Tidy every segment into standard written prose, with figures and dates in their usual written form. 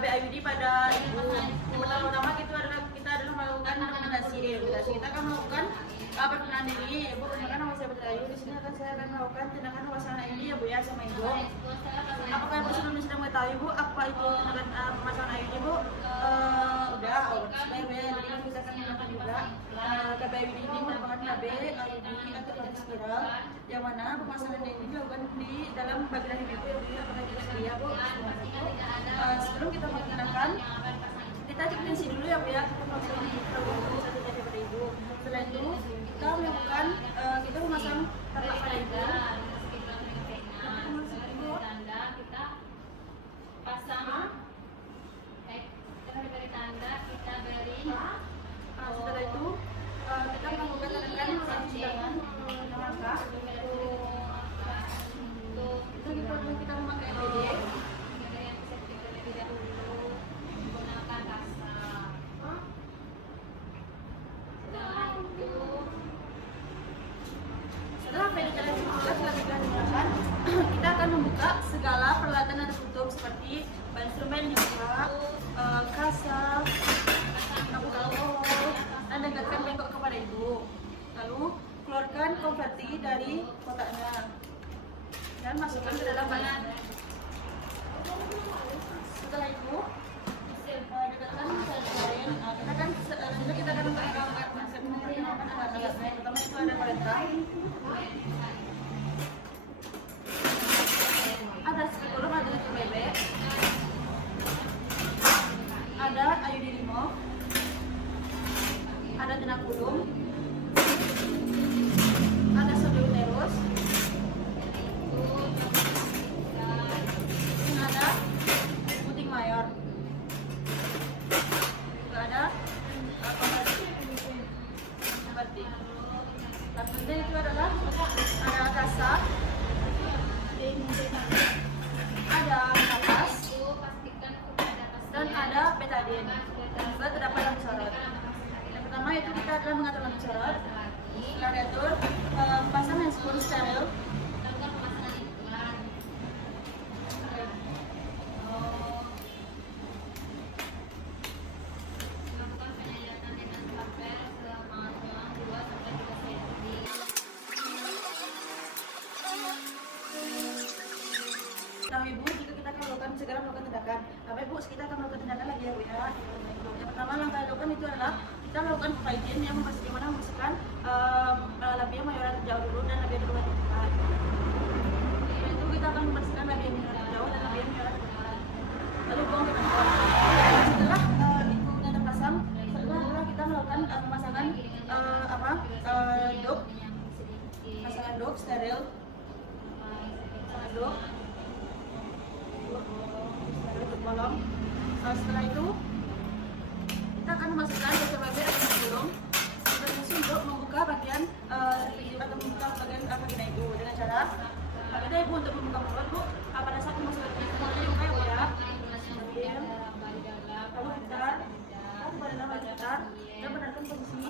KB IUD pada ibu. Pertama-tama kita adalah melakukan rekomendasi. Kita akan melakukan perkenalan diri. Ibu, perkenalkan nama saya Putri Ayu. Di sini saya akan melakukan tindakan pemasangan IUD ya Bu ya sama Ibu. Apakah Ibu sebelumnya sudah mengetahui Bu apa itu tindakan pemasangan IUD Bu? Udah, sudah Bu ya. Jadi kan bisa akan menggunakan juga. KB IUD ini merupakan KB IUD atau KB spiral yang mana pemasangan ini dilakukan di dalam bagian ibu. Apakah itu sedia Bu? Sebelum kita menggunakan, kita cek tensi dulu ya Bu ya. Kita melakukan satu jari pada Ibu. Setelah itu kita melakukan kita memasang ternak pada Ibu. Tanda kita pasang, kita beri tanda, kita beri. Setelah itu kita melakukan tindakan tangan langkah. Itu kita memakai APD. Setelah APD telah digunakan, kita akan membuka segala peralatan yang tertutup seperti instrumen juga, kasa, tabung alkohol, dan dekatkan bengkok kepada Ibu. Lalu keluarkan konverti dari kotaknya dan masukkan ke dalam bahan. Setelah itu dekatkan lain. Kita akan menggunakan alat-alat. Pertama itu ada perintah, ada spekulum, ada telur bebek, ada IUD limo, ada jenang kulum, ada sodium terus, ada puting mayor, juga ada konverti. Selanjutnya itu adalah ada kasa, ada kapas, dan ada betadin. Juga terdapat lampu sorot. Yang pertama itu kita adalah mengatur lampu sorot. Setelah diatur, pasang handphone steril. Tahu Ibu, jika kita akan melakukan segera melakukan tindakan. Bapak Ibu, kita akan melakukan tindakan lagi ya Bu ya. Yang pertama langkah yang dilakukan itu adalah kita melakukan hygiene yang memasukkan labia mayora terjauh dulu dan labia terluar terdekat. Setelah itu kita akan membersihkan labia minor terjauh dan labia mayora terdekat. Lalu buang ke kantong. Setelah itu sudah terpasang, setelah kita melakukan pemasangan dop, pasangan dop steril, dop bolong. Setelah itu kita akan memasukkan bebek atau burung untuk membuka bagian atau membuka bagian vagina Ibu dengan cara ada Ibu untuk membuka mulut Bu. Pada saat memasukkan mulutnya buka ya Bu ya. Lalu putar, pada nama putar dan benarkan posisi,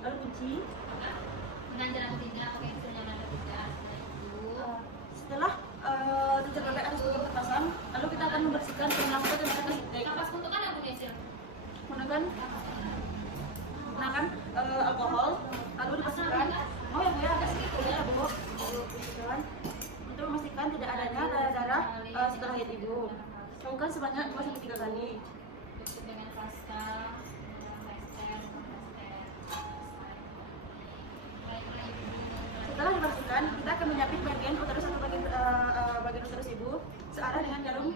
lalu kunci. Dengan jalan ketiga, pakai jalan ketiga. Setelah tujuh bebek harus terpasang, lalu kita akan membersihkan tulang perut dan menggunakan stick. Kapas untuk kan aku geser. Menggunakan alkohol, lalu dipastikan. Oh ya Bu ya, ada sedikit ya Bu. Lalu dipastikan untuk memastikan tidak adanya darah setelah haid Ibu. Lakukan sebanyak 2-3 kali. Dengan pasta, Setelah dibersihkan, kita akan menyapit bagian uterus atau bagian uterus Ibu searah dengan jarum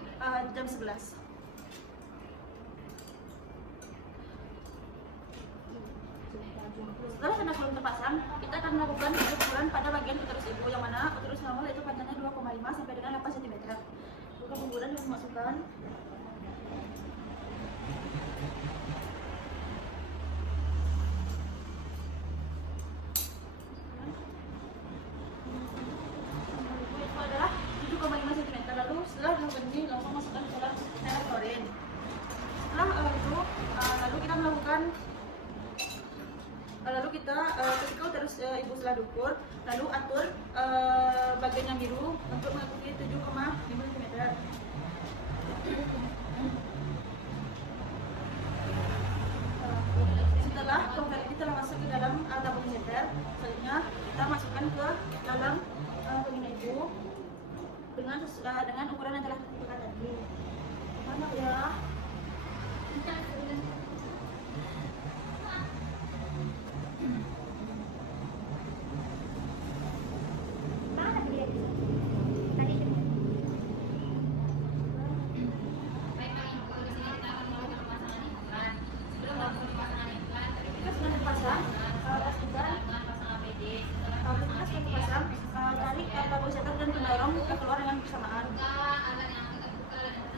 jam 11. Setelah tanda kulum terpasang, kita akan melakukan ukuran pada bagian uterus Ibu yang mana uterus normal itu panjangnya 2,5 sampai dengan 8 cm. Buka pengguran yang dimasukkan. Itu adalah 7,5 cm. Lalu setelah dilakukan ini, langsung masukkan ke dalam elektrorin. Setelah itu, lalu kita melakukan ketika uterus Ibu setelah diukur, lalu atur bagian yang biru untuk mengikuti 7,5 cm. Setelah konversi telah masuk ke dalam tabung seter, selanjutnya kita masukkan ke dalam vagina ibu dengan ukuran yang telah ditentukan tadi. Mana ya? Dari tabung seter dan pendorong keluar dengan bersamaan.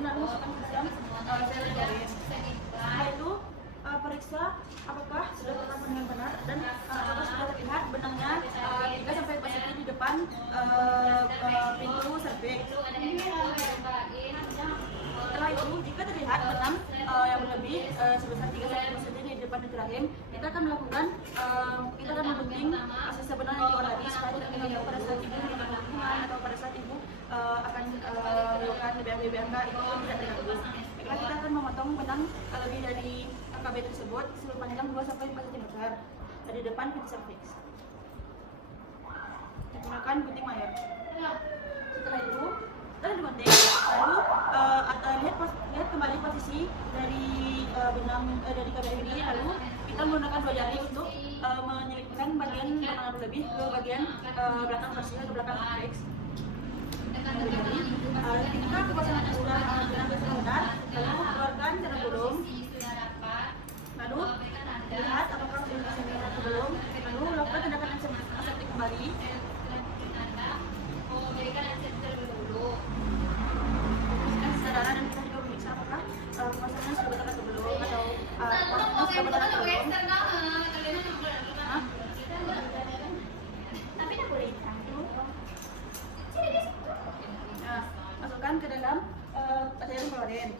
Lalu masukkan ke dalam setelah itu periksa apakah sudah terpasang dengan benar dan apakah sudah terlihat benangnya 3-4 cm di depan pintu serviks. Setelah itu, jika terlihat benang yang berlebih sebesar 3-5 cm di depan pintu rahim, kita akan membenting sisa benang yang keluar tadi supaya tidak mengganggu pada saat ibu melakukan hubungan atau pada saat ibu akan melakukan BBM-BBM itu tidak terganggu. Baiklah, kita akan memotong benang lebih dari KB tersebut sepanjang 2-5 cm dari depan pintu serviks. Menggunakan gunting wire. Setelah itu, setelah digunting, lalu lihat kembali posisi dari benang dari KBM ini, lalu kita menggunakan 2 jari untuk menyelipkan bagian benang lebih ke bagian belakang versi atau belakang serviks. Ketika pemasangan sudah benar, lalu keluarkan cara gulung, lalu lihat apakah sudah disini atau belum, lalu lakukan tindakan aseptik kembali. Saudara dan kita juga memeriksa apakah pemasangan sudah benar atau belum, atau pemasangan sudah benar atau belum. Masukkan ke dalam cairan klorin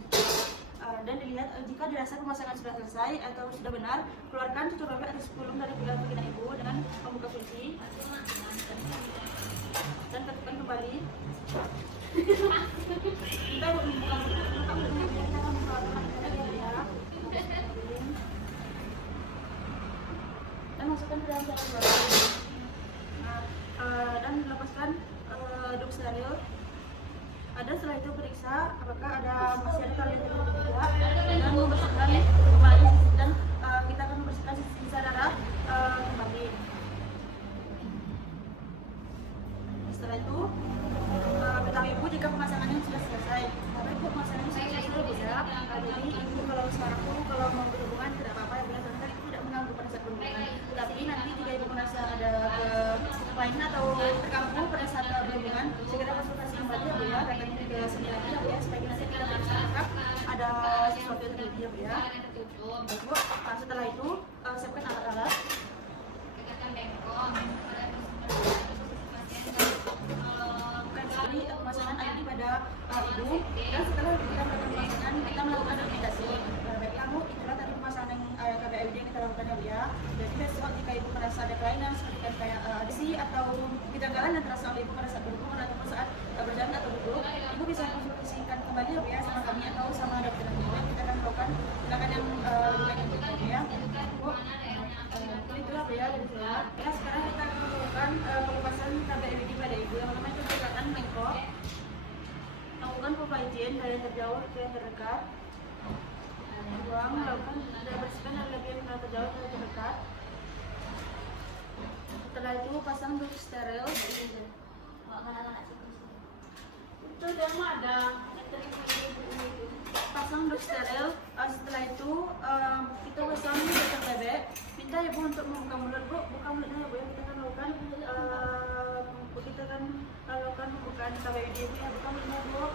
dan dilihat jika dirasa pemasangan sudah selesai atau sudah benar, keluarkan tutup robek atau sepulung dari vagina ibu dengan membuka kunci dan tetapkan kembali. Kita membuka dan masukkan ke dalam cairan klorin dan lepaskan duct steril. Setelah itu periksa apakah masih ada tali yang tidak, dan membersihkan kembali dan kita akan membersihkan sisa darah kembali. Setelah itu beritahu ibu jika pemasangannya sudah selesai. Karena ibu pemasangannya sudah selesai, jadi ibu kalau sekarang kalau mau berhubungan tidak apa-apa ya, karena itu tidak mengganggu pada saat berhubungan. Tapi nanti jika ibu merasa ada kelainan atau terganggu pada saat berhubungan, segera konsultasi kembali ya Bu ya, datang ke sini lagi ya Bu ya, supaya nanti kita bisa melihat ada sesuatu yang terjadi ya Bu ya. Baik Bu, setelah itu siapkan alat-alat. Jadi pemasangan IUD pada ibu, dan setelah kita melakukan pemasangan kita melakukan aplikasi. Baiklah Bu, itulah tadi pemasangan KBIUD yang kita lakukan ya Bu ya. Jadi besok jika ibu merasa ada kelainan seperti kayak adesi atau kejanggalan yang terasa oleh ibu pada saat berhubungan ataupun saat berjalan atau duduk, ibu bisa konsultasikan kembali ya Bu ya sama kami atau sama dokter ibu. Kita akan melakukan tindakan yang lebih baik untuk ibu ya. Bu, itulah Bu ya dari saya. Ya, sekarang kita akan melakukan pelepasan KBIUD pada ibu. Yang pertama itu menggunakan mengkok, lakukan pompa higien dari yang terjauh ke yang terdekat. Buang, lakukan bersihkan dan lebih yang terjauh ke yang terdekat. Setelah itu pasang duct steril. Itu dia mah ada pasang duct steril. Setelah itu kita pasang batang bebek. Minta ibu untuk membuka mulut Bu, buka mulutnya ya Bu ya. Kita akan lakukan pembukaan KBIUD Bu ya. Buka mulutnya Bu.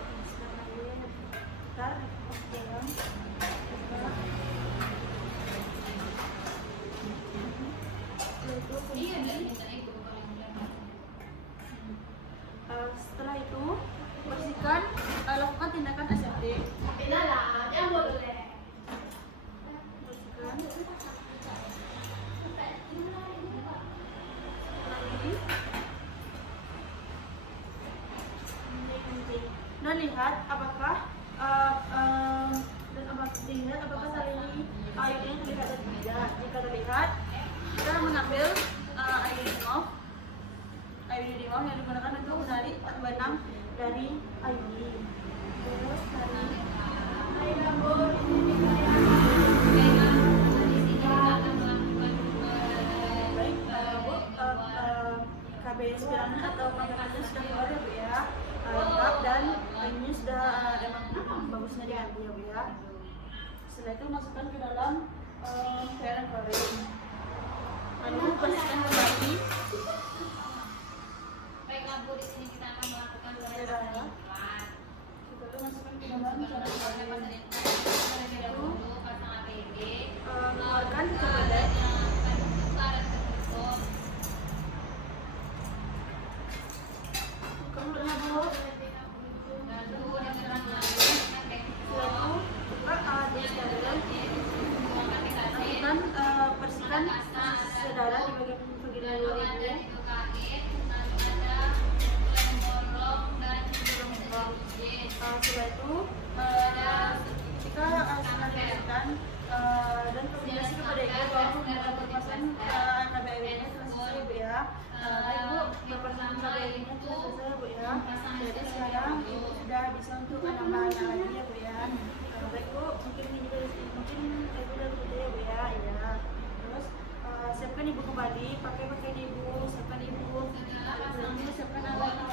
Bentar, dalam. Setelah itu bersihkan, lakukan tindakan aseptik. Bersihkan. Lagi. lihat apakah lihat apakah tali IUD ini terlihat atau tidak. Jika terlihat, kita mengambil IUD remove. IUD remove yang digunakan untuk menarik 46 dari IUD. Terus tarik. Baik, Bu, KB spiralnya atau kabelnya sudah keluar ya Bu ya. Lengkap dan ini sudah emang bagusnya diganti ya Bu ya. Setelah itu masukkan ke dalam cairan klorin. Lalu bersihkan kembali. Baiklah Bu, di sini kita akan melakukan Lalu masukkan ke dalam cairan klorin. Keluarkan ke badan. Kamu pernah Bu? Bersihkan darah di bagian luar ini. Setelah itu kita akan bersihkan dan kombinasi kepada ibu bahwa pembahasan KBIW-nya selesai Bu ya. Baik Bu, pembahasan KBIW-nya selesai Bu ya. Jadi sekarang ibu sudah bisa untuk menambah anak lagi ya Bu ya. Baik Bu, mungkin ibu dari ya Bu ya. Ya. Terus siapkan ibu kembali, pakai ibu, siapkan ibu, siapkan alatnya.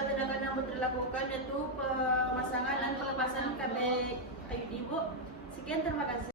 Tindakan yang dilakukan yaitu pemasangan dan pelepasan KB IUD Bu. Sekian, terima kasih.